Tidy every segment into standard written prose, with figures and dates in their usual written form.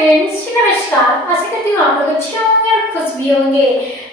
Friends, नमस्कार। आशा करती हूँ आप लोग अच्छे होंगे और खुश भी होंगे।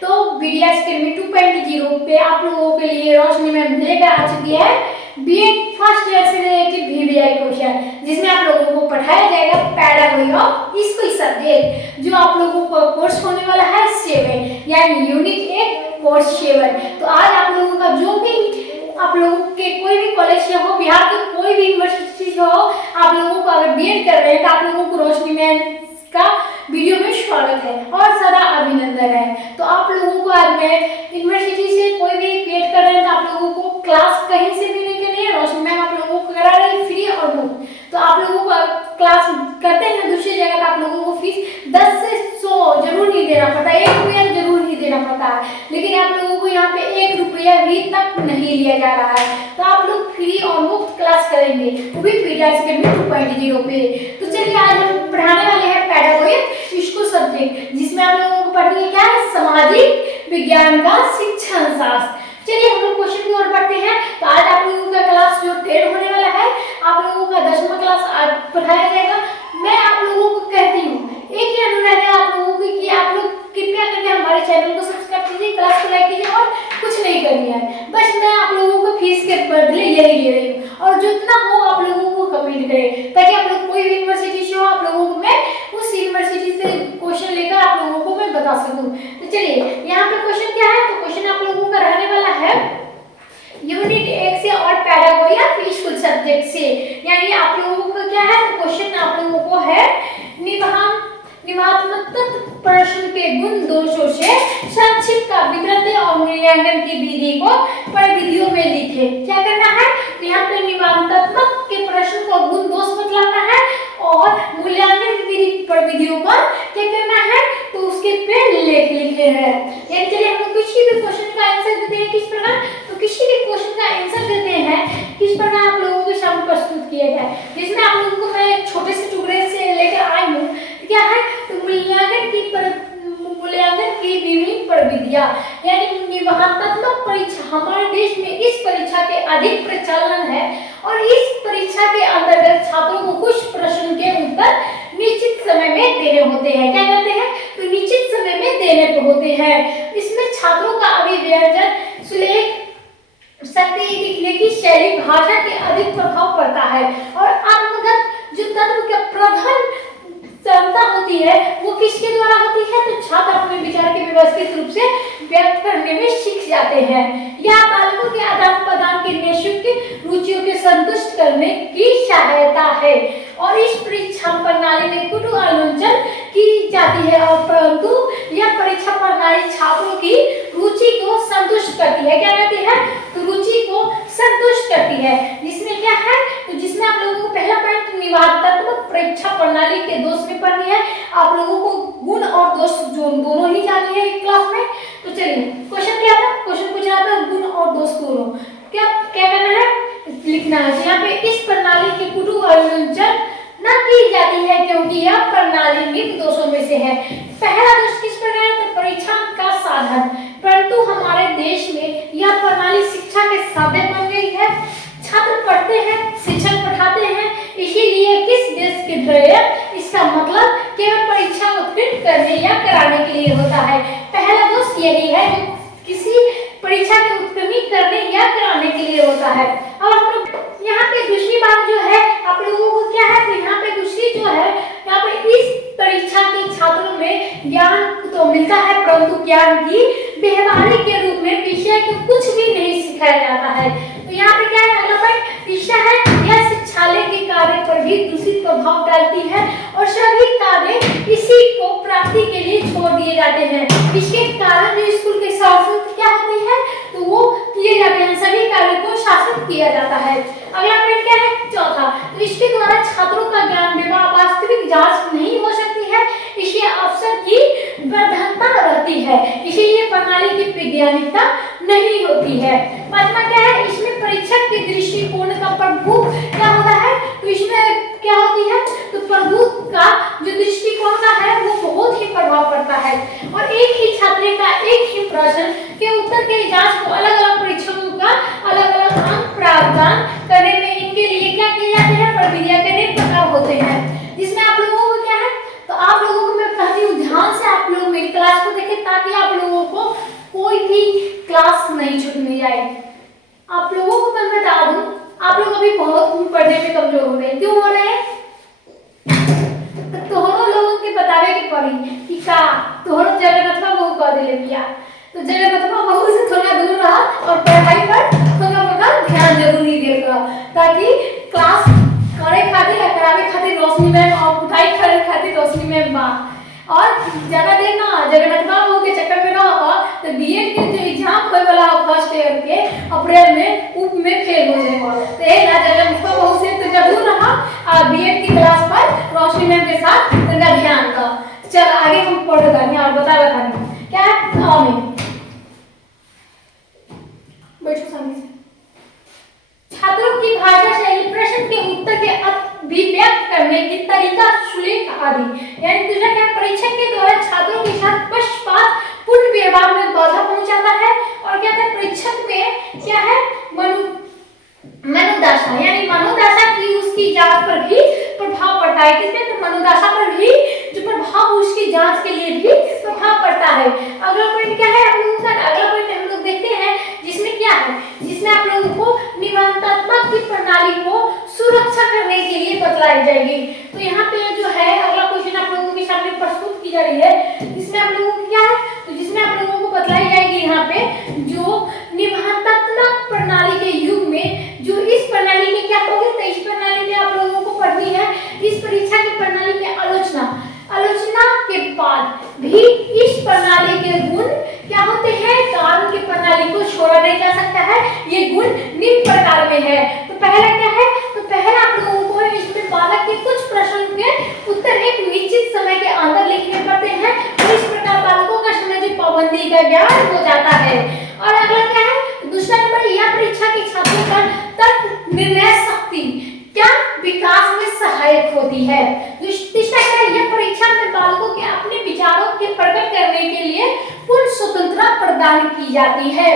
तो वीडियो अकेडमी 2.0 पे आप लोगों के लिए रोशनी मैम लेकर आ चुकी है बीएड फर्स्ट ईयर से रिलेटेड वीवीआई क्वेश्चन, जिसमें आप लोगों को पढ़ाया जाएगा पैडागोजी ऑफ स्कूल सब्जेक्ट, जो आप लोगों को कोर्स होने वाला है 7 यानी यूनिट 8 कोर्स 7। तो आज आप लोगों का जो भी आप लोगों के कोई भी कॉलेज से हो, बिहार के कोई भी यूनिवर्सिटी से हो, आप लोगों को अगर बीएड कर रहे हैं तो आप लोगों को रोशनी मैम का वीडियो में स्वागत है और सारा अभिनंदन है। तो आप लोगों को आज मैं यूनिवर्सिटी से कोई भी बीएड कर रहे हैं तो आप लोगों को क्लास कहीं से भी नहीं करनी है, रोशनी मैम आप लोगों को करा रही है फ्री और मुफ्त। तो आप लोगों को क्लास करते हैं दूसरी जगह तो आप लोगों को फीस 10 से 100 जरूर नहीं देना पड़ता, 1 रुपया जरूर नहीं देना पड़ता है, लेकिन आप लोगों को यहाँ पे 1 रुपया भी तक नहीं लिया जा रहा है। तो आप लोग फ्री और मुफ्त क्लास करेंगे, वो भी पीडीएस अकेडमी 2.0 पे। तो चलिए आज हम पढ़ाने वाले हैं पैडागोजी स्कूल सब्जेक्ट, जिसमें आप लोगों को पढ़नी है क्या है, सामाजिक विज्ञान का शिक्षण शास्त्र। चलिए हम लोग क्वेश्चन की ओर बढ़ते हैं। तो आज आप लोगों का क्लास जो 10 होने वाला है, आप लोगों का 10वां क्लास आज पढ़ाया जाएगा। मैं आप लोगों को कहती हूँ, एक ही अनुरोध है आप लोगों की कि आप लोग कृपया करके हमारे चैनल को सब्सक्राइब कीजिए, क्लास को लाइक कीजिए और कुछ नहीं करनी है, बस मैं आप लोगों को फीस के बदले यही ले रही हूँ। और जितना हो आप लोगों को कमेंट करें, ताकि आप लोग कोई भी यूनिवर्सिटी से हो, आप लोगों को मैं उस यूनिवर्सिटी से क्वेश्चन लेकर आप लोगों को मैं बता सकूं। तो चलिए यहाँ पे क्वेश्चन क्या है, तो क्वेश्चन आप लोगों का रहने वाला है यूनिट 1 से और पैडागोजी ऑफ स्कूल सब्जेक्ट से, यानी आप लोगों को क्या है, तो क्वेश्चन आप लोगों को है निवात्मक प्रश्न के गुण दोषों से संक्षिप्त का विवरण दें और मूल्यांकन की विधि को परिविधियों में लिखे। क्या करना है, तो यहाँ पे निवात्मक के प्रश्न को गुण दोष बतलाना है और मूल्यांकन की विधि परिविधियों पर क्या करना है, तो उसके पे लेख लिखे हैं। यानी चलिए हम लोग किसी भी क्वेश्चन का आंसर देते हैं किस प्रकार, तो किसी भी क्वेश्चन का आंसर देते हैं किस प्रकार आप लोगों के सामने प्रस्तुत किया जाए, जिसमें आप लोगों को मैं एक छोटे से टुकड़े से लेकर आई हूँ। क्या है, तो मूल्यांकन की विभिन्न प्रविधियां, यानी निबंधात्मक परीक्षा हमारे देश में इस परीक्षा के अधिक प्रचलन है और इस परीक्षा के अंतर्गत छात्रों को कुछ प्रश्न के उत्तर निश्चित समय में देने होते हैं। क्या कहते हैं, तो निश्चित समय में देने होते हैं। इसमें छात्रों का अभिव्यंजन, सुलेख शक्ति, लिखने की शैली, भाषा के अधिक प्रभाव पड़ता है और आत्मगत जो तत्व के प्रधान क्षमता होती है वो किसके द्वारा होती है, तो छात्र अपने विचार के व्यवस्थित रूप से व्यक्त करने में सीख जाते हैं। यह बालकों के आदान प्रदान की निःशुल्क रुचियों के संतुष्ट करने की सहायता है और इस परीक्षा प्रणाली में कुटु आलोचना की जाती है और परंतु यह परीक्षा प्रणाली छात्रों की रुचि को संतुष्ट करती है। क्या कहती है, तो रुचि को संतुष्ट करती है, जिसमें क्या है, तो जिसमें आप लोगों को पहला पॉइंट निवात्मक परीक्षा प्रणाली के दोष में पढ़नी है। आप लोगों को गुण और दोष दोनों ही जानी है क्लास में। तो चलिए क्वेश्चन क्या था, क्वेश्चन पूछ रहा था गुण और दोष दोनों क्या क्या करना है, लिखना है। यहाँ पे इस प्रणाली की कुटु आलोचना न की जाती है क्योंकि यह प्रणाली निम्न दोषों में से है। पहला दोष किस प्रकार है, तो परीक्षा का साधन, परंतु हमारे देश में यह प्रणाली शिक्षा के साधन बन गई है। छात्र पढ़ते हैं, शिक्षक पढ़ाते हैं, इसीलिए किस देश के ध्येय इसका मतलब केवल परीक्षा उत्तीर्ण करने या कराने के लिए होता है। पहला दोष यही है जो किसी परीक्षा के उत्तीर्ण करने या कराने के लिए होता है। अब हम लोग यहाँ पे दूसरी बात जो है आप लोगों को क्या है, तो यहाँ पे दूसरी जो है, यहाँ पे इस परीक्षा के छात्रों में ज्ञान तो मिलता है परंतु ज्ञान की व्यवहारिक के रूप में विषय को कुछ भी नहीं सिखाया जाता है। तो यहाँ पे क्या है, अगला पॉइंट विषय है, यह शिक्षालय के कार्य पर भी दूषित प्रभाव डालती है और सभी कार्य इसी को प्राप्ति के लिए छोड़ दिए जाते हैं। इसके कारण जो स्कूल के शासन क्या होती है, तो वो किए जाते हैं, सभी कार्यों को शासन किया जाता है। अगला पॉइंट क्या है, चौथा, तो इसके द्वारा छात्रों का ज्ञान वास्तविक जांच नहीं हो सकती है, इसलिए अवसर की प्रधानता रहती है, इसीलिए प्रणाली की वैज्ञानिकता नहीं होती है। पांचवा क्या है, इसमें परीक्षक के दृष्टिकोण का प्रभुत्व क्या होता है, तो इसमें क्या होती है, तो प्रभुत्व का जो दृष्टिकोण का है वो बहुत ही प्रभाव पड़ता है और एक ही छात्र का एक ही प्रश्न के उत्तर के जांच को अलग अलग परीक्षकों का अलग अलग अंक प्रावधान करने में इनके लिए क्या किए जाते हैं, प्रक्रिया के अनेक प्रकार होते हैं, जिसमें आप लोगों को क्या है, तो दिन भी क्लास नहीं छूटने जाए। आप लोगों को मैं बता दूं, आप लोग अभी बहुत पढ़ने में कमजोर हो रहे हैं। क्यों हो रहे हैं? तोहरों लोगों के बतावे के पड़ी कि का तोहरों जगन्नाथवा बहू कह दिले बिया, तो जगन्नाथवा बहू से थोड़ा दूर रहा और पढ़ाई पर थोड़ा बहुत ध्यान जरूरी देगा, ताकि क्लास करे खातिर या करावे खातिर रोशनी मैम और पढ़ाई करे खातिर रोशनी मैम बा। और ज्यादा देर ना जगन्नाथवा बहू के चक्कर में ना हो तो बीएड के जो एग्जाम होए वाला है फर्स्ट ईयर के अप्रैल में उप में फेल हो जाएगा। तो ये ना जगन्नाथवा बहू से तो दूर रहा और बीएड की क्लास पर रोशनी मैम के साथ तनिका ध्यान दो। चल आगे हम पढ़ रहे और बता क्या है बैठो सामने से। छात्रों की भाषा शैली, प्रश्न के उत्तर के अभिव्यक्त करने की तरीका, सुलेख आदि। यानी दूसरा क्या, परीक्षक के द्वारा छात्रों के साथ पक्षपात पूर्ण व्यवहार में बाधा पहुंचाता है। और क्या है, परीक्षक में क्या है, मनोदशा, यानी मनोदशा की उसकी जांच पर भी प्रभाव पड़ता है। किसमें? तो मनोदशा पर भी जो प्रभाव उसकी जांच के लिए भी प्रभाव पड़ता है। अगला पॉइंट क्या है आप लोगों का? अगला पॉइंट हम लोग देखते हैं जिसमें क्या है, जिसमें आप लोगों को निबंधात्मक की प्रणाली को सुरक्षा करने के लिए बतलाई जाएगी। तो यहाँ पे जो है अगला क्वेश्चन आप लोगों के सामने प्रस्तुत की जा रही है, जिसमें आप लोगों को क्या है, तो जिसमें आप लोगों को बतलाई जाएगी यहाँ पे जो निबंधात्मक प्रणाली के युग में जो इस प्रणाली में क्या होगी, तो इस प्रणाली में आप लोगों को पढ़नी है इस परीक्षा की प्रणाली में आलोचना के बाद भी इस प्रणाली के गुण क्या होते हैं, कारण की प्रणाली को छोड़ा नहीं जा सकता है। ये गुण निम्न प्रकार में है। तो पहला क्या है, तो पहला आप लोगों को इसमें बालक के कुछ प्रश्न के उत्तर एक निश्चित समय के अंदर लिखने पड़ते हैं। तो इस प्रकार बालकों का समय की पाबंदी का ज्ञान हो जाता है। और अगला क्या है, दूसरा नंबर, यह परीक्षा के छात्रों का तर्क निर्णय शक्ति क्या विकास में सहायक होती है। तीसरा क्या है, यह परीक्षा में बालकों के अपने विचारों के प्रकट करने के लिए पूर्ण स्वतंत्रता प्रदान की जाती है।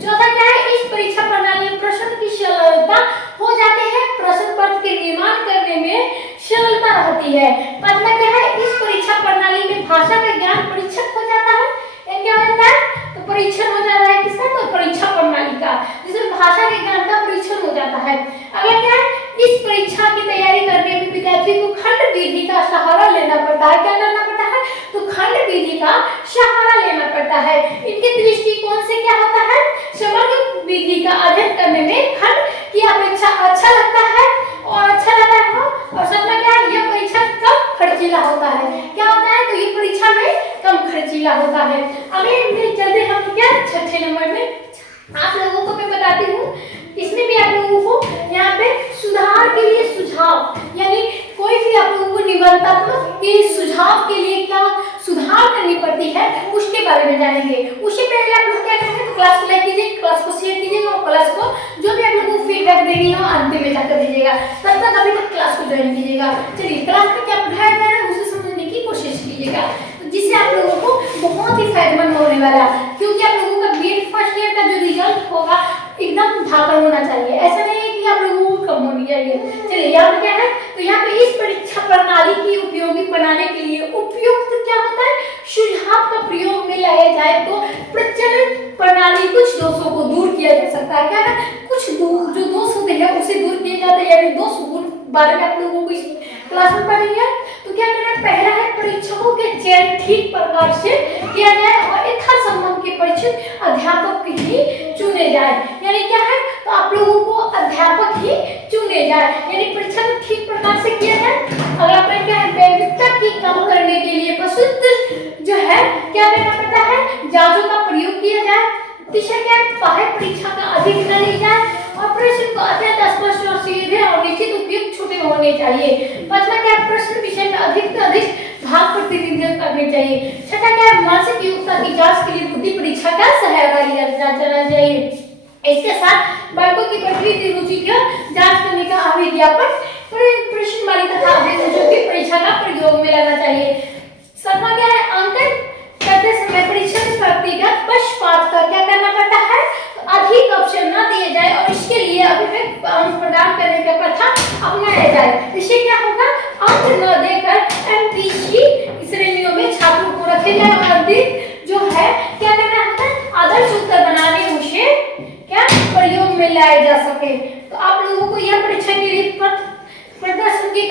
चौथा क्या है, इस परीक्षा प्रणाली में प्रश्न की सरलता हो जाती है, प्रश्न पत्र के निर्माण करने में सरलता रहती है। पांचवा क्या है, इस परीक्षा प्रणाली में भाषा का ज्ञान परीक्षक हो जाता है। क्या होता है, तो परीक्षण हो जाता है किसका, तो परीक्षा प्रणाली का, जिसमें भाषा के ज्ञान का परीक्षण हो जाता है। अगला क्या है, इस परीक्षा की तैयारी करने में विद्यार्थी को खंड विधि का सहारा लेना पड़ता है। क्या करना पड़ता है, तो खंड विधि का सहारा लेना पड़ता है। इनके दृष्टिकोण से क्या होता है, समग्र विधि का अध्ययन करने में खंड की अपेक्षा अच्छा लगता है और अच्छा लगता है। और सातवां क्या है, यह परीक्षा कम खर्चीला होता है। क्या होता है, तो ये परीक्षा में कम खर्चीला होता है। अगले चलते हम क्या छठे नंबर में आप लोगों को मैं बताती हूँ, इसमें भी आप लोगों को यहाँ पे सुधार के लिए सुझाव, यानी कोई भी आप लोगों को निबंधात्मक के सुझाव के लिए क्या सुधार करनी पड़ती है उसके बारे में जानेंगे। उससे पहले आप लोग क्या करेंगे, तो क्लास को लाइक कीजिए, क्लास को शेयर कीजिएगा और क्लास को जो भी आप लोगों को फीडबैक देनी हो अंतिम में जाकर दीजिएगा। तब तक अभी तक क्लास को ज्वाइन कीजिएगा। चलिए क्लास में क्या पढ़ाया जा रहा है उसे समझने की कोशिश कीजिएगा, जिससे आप लोगों को बहुत ही फायदेमंद होने वाला है। क्योंकि आप लोगों का बीएड फर्स्ट ईयर का जो रिजल्ट होगा एकदम धाकड़ होना चाहिए, ऐसा नहीं है कि आप लोगों को कम होनी चाहिए। चलिए यहाँ पे क्या है, तो यहाँ पे इस परीक्षा प्रणाली की उपयोगी बनाने के लिए उपयुक्त क्या होता है, सुझाव का प्रयोग में लाया जाए तो प्रचलित प्रणाली कुछ दोषों को दूर किया जा सकता है। क्या है, कुछ जो दोष होते हैं उसे दूर किए जाते हैं, यानी दोष गुण बारे में आप लोगों को इस क्लास में पढ़ेंगे। तो क्या करना है, पहला है परीक्षकों के चयन ठीक प्रकार से किया जाए और यथासंभव के परिचित अध्यापक ही चुने जाए। यानी क्या है, तो आप लोगों को अध्यापक ही चुने जाए, यानी परीक्षा को ठीक प्रकार से किया जाए। अगला पॉइंट क्या है, वैविधता की कम करने के लिए प्रसिद्ध जो है क्या करना पड़ता है, जांचों का प्रयोग किया जाए। तीसरा क्या है, बाह्य परीक्षा का अधिक न ली जाए और प्रश्न को अत्यंत स्पष्ट और सीधे और निश्चित उपयुक्त छोटे होने चाहिए। पांचवा क्या है, प्रश्न विषय में अधिक से अधिक भाग प्रतिनिधित्व करने चाहिए। छठा क्या है, मानसिक योग्यता की जांच के लिए बुद्धि परीक्षा का सहायता लिया जाना चाहिए। इसके साथ बालकों की प्रकृति रुचि का जांच करने का अभिज्ञापन प्रश्न वाली तथा अभिरुचियों की परीक्षा का प्रयोग में लाना चाहिए। सातवां क्या है, अंकन करते समय परीक्षा में व्यक्तिगत पक्षपात का क्या करना पड़ता है, तो अधिक अवसर न दिए जाए और इसके लिए अभिव्यक्ति प्रदान करने का प्रथा अपनाया जाए। इससे क्या होगा, अंक न देकर एमपीसी श्रेणियों में छात्रों को रखे जाए और अधिक जो है क्या करना होता है, आदर्श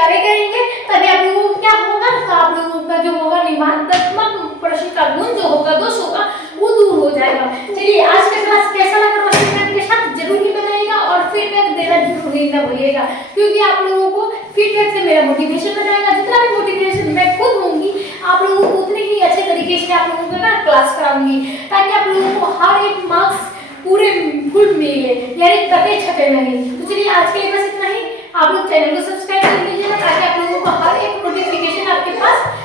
कार्य करेंगे तभी आप लोगों को क्या होगा, तो आप लोगों का जो होगा निबंधात्मक प्रश्न का गुण जो होगा, दोष होगा, वो दूर हो जाएगा। चलिए आज का क्लास कैसा लगा रोशनी मैम के साथ जरूर ही बताइएगा और फीडबैक देना जरूर ही ना भूलिएगा, क्योंकि आप लोगों को फीडबैक से मेरा मोटिवेशन बढ़ाएगा। जितना भी मोटिवेशन मैं खुद होंगी आप लोगों को उतने ही अच्छे तरीके से आप लोगों को ना क्लास कराऊंगी, ताकि आप लोगों को हर एक मार्क्स पूरे फुल मिले, यानी कटे छटे नहीं। तो चलिए आज के लिए बस इतना ही। आप लोग चैनल को सब्सक्राइब कर लीजिएगा ताकि आप लोगों को हर एक नोटिफिकेशन आपके पास